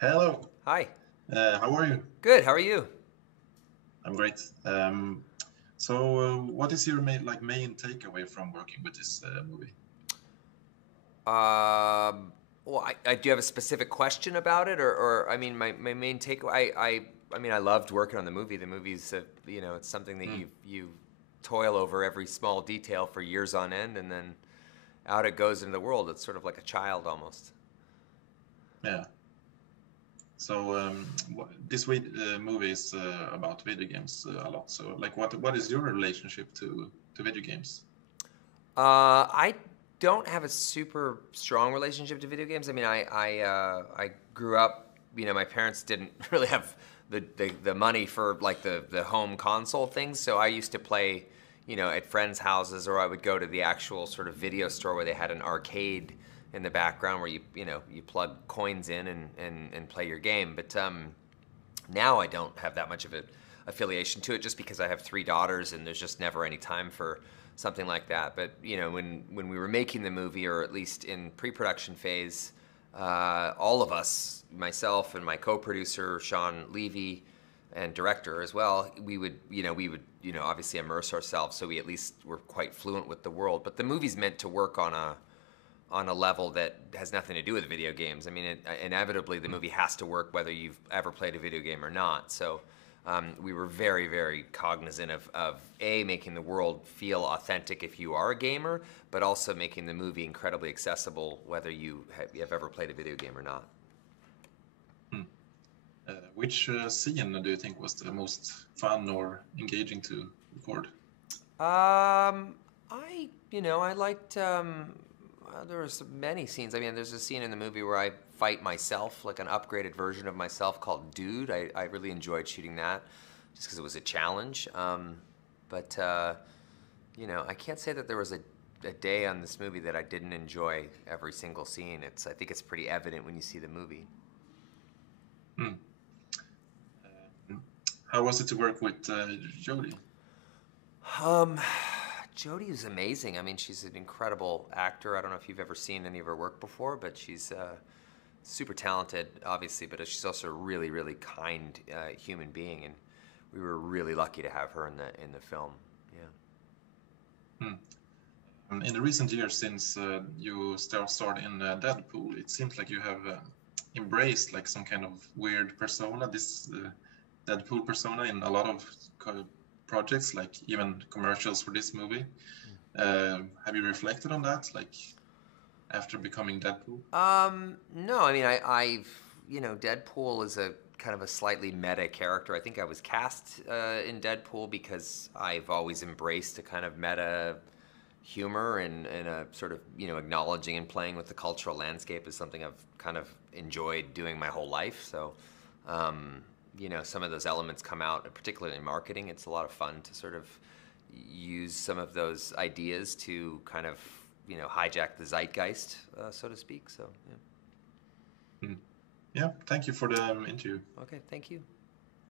Hello. Hi. How are you? Good. How are you? I'm great. What is your main takeaway from working with this movie? Um, well, do you have a specific question about it, or I mean, my main takeaway. I mean, I loved working on the movie. The movie's, it's something that Hmm. you toil over every small detail for years on end, and then out it goes into the world. It's sort of like a child almost. Yeah. Movie is about video games a lot. So, what is your relationship to video games? I don't have a super strong relationship to video games. I mean, I grew up. My parents didn't really have the money for like the home console things, so I used to play, at friends' houses, or I would go to the actual sort of video store where they had an arcade in the background where you plug coins in and play your game. But now I don't have that much of an affiliation to it just because I have three daughters and there's just never any time for something like that. But when we were making the movie, or at least in pre-production phase, all of us, myself and my co-producer Sean Levy, and director as well, we would obviously immerse ourselves so we at least were quite fluent with the world. But the movie's meant to work on a level that has nothing to do with video games. I mean, inevitably, the Hmm. movie has to work whether you've ever played a video game or not. So we were very, very cognizant of A, making the world feel authentic if you are a gamer, but also making the movie incredibly accessible whether you have ever played a video game or not. Hmm. Which scene do you think was the most fun or engaging to record? I liked. There was many scenes. I mean, there's a scene in the movie where I fight myself, like an upgraded version of myself called Dude. I really enjoyed shooting that, just because it was a challenge. But I can't say that there was a day on this movie that I didn't enjoy every single scene. I think it's pretty evident when you see the movie. Hmm. How was it to work with Jodie? Um, Jodie is amazing. I mean, she's an incredible actor. I don't know if you've ever seen any of her work before, but she's super talented, obviously. But she's also a really, really kind human being, and we were really lucky to have her in the film. Yeah. Hmm. In the recent years, since you starred in Deadpool, it seems like you have embraced like some kind of weird persona, this Deadpool persona, in a lot of projects, like even commercials for this movie. Have you reflected on that, like after becoming Deadpool? No, I mean, Deadpool is a kind of a slightly meta character. I think I was cast in Deadpool because I've always embraced a kind of meta humor and a sort of, acknowledging and playing with the cultural landscape is something I've kind of enjoyed doing my whole life. So, some of those elements come out, particularly in marketing. It's a lot of fun to sort of use some of those ideas to kind of, hijack the zeitgeist, so to speak. So, yeah. Hmm. Yeah, thank you for the interview. Okay, thank you.